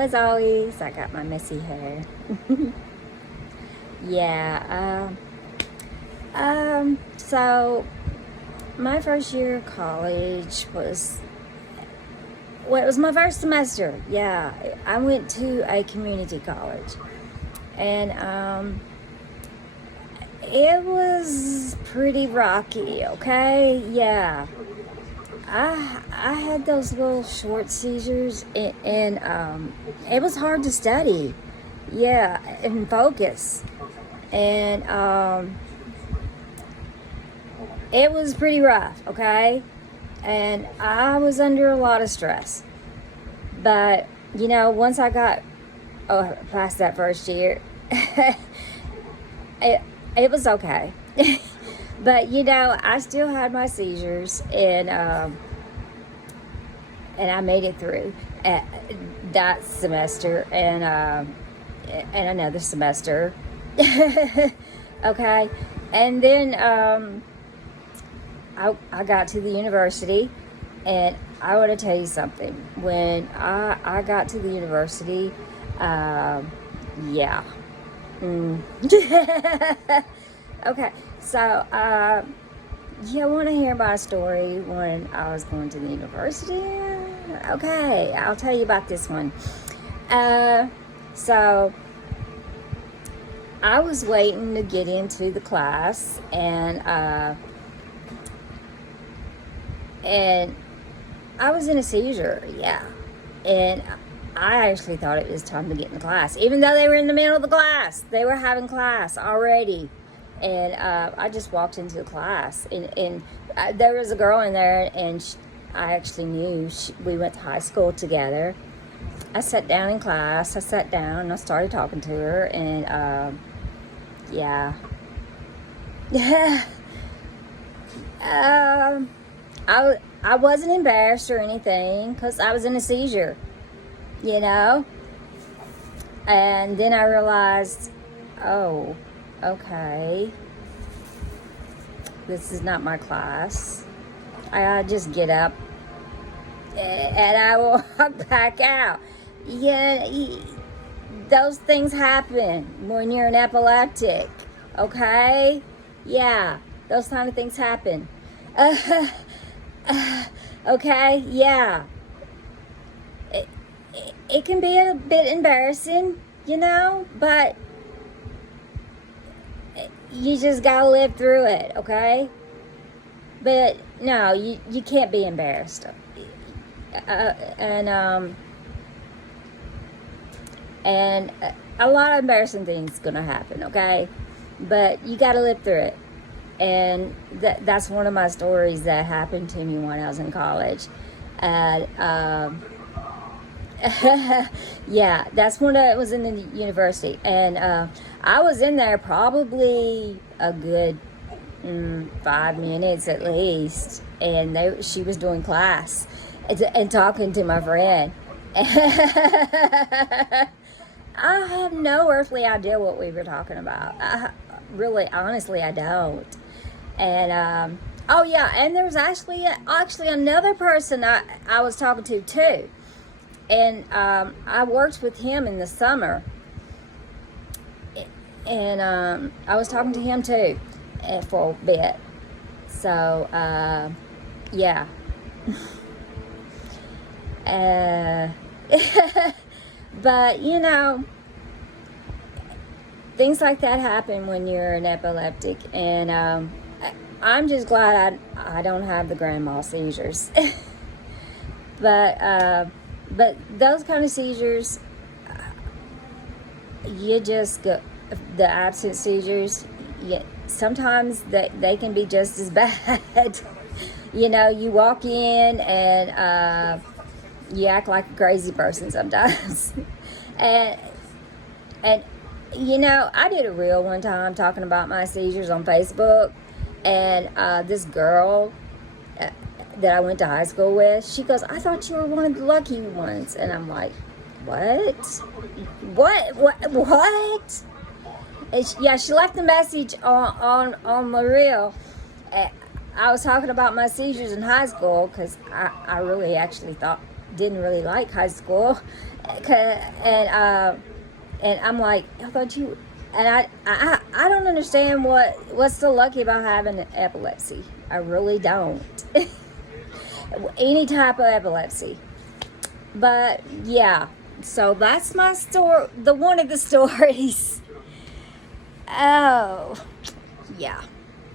As always, I got my messy hair. Yeah. So my first year of college was, well, it was my first semester. Yeah, I went to a community college, and it was pretty rocky. Okay, yeah. I had those little short seizures, and it was hard to study. Yeah, and focus, and it was pretty rough. Okay, and I was under a lot of stress. But once I got past that first year, it was okay. But I still had my seizures, and I made it through that semester and another semester. Okay, and then I got to the university, and I want to tell you something. When I got to the university, yeah. Mm. Okay, so you want to hear my story when I was going to the university? Okay, I'll tell you about this one. So I was waiting to get into the class, and I was in a seizure, yeah. And I actually thought it was time to get in the class, even though they were in the middle of the class. They were having class already. And I just walked into the class, and there was a girl in there, and I actually knew. We went to high school together. I sat down in class. I sat down, and I started talking to her, and yeah. I wasn't embarrassed or anything, because I was in a seizure, And then I realized, oh, okay, this is not my class. I just get up and I walk back out. Yeah, those things happen when you're an epileptic, okay? Yeah, those kind of things happen. Okay, yeah. It can be a bit embarrassing, but you just gotta live through it, okay? But no, you can't be embarrassed. And a lot of embarrassing things gonna happen, okay? But you gotta live through it. And that's one of my stories that happened to me when I was in college. And yeah, that's when I was in the university, and I was in there probably a good 5 minutes at least, and she was doing class and talking to my friend. I have no earthly idea what we were talking about. Really, honestly, I don't. And oh yeah, and there's actually another person I was talking to too. And I worked with him in the summer, and I was talking to him too for a bit. So yeah. But things like that happen when you're an epileptic, and I'm just glad I don't have the grand mal seizures. But those kind of seizures, you just go, the absent seizures, sometimes they can be just as bad. You walk in and you act like a crazy person sometimes. and I did a reel one time talking about my seizures on Facebook, and this girl that I went to high school with, she goes, "I thought you were one of the lucky ones." And I'm like, what? And she left a message on the reel. I was talking about my seizures in high school, because I really actually didn't really like high school. And I'm like, I thought you, and I don't understand what's so lucky about having epilepsy. I really don't. Any type of epilepsy. But yeah, so that's my story. The one of the stories. Oh, yeah.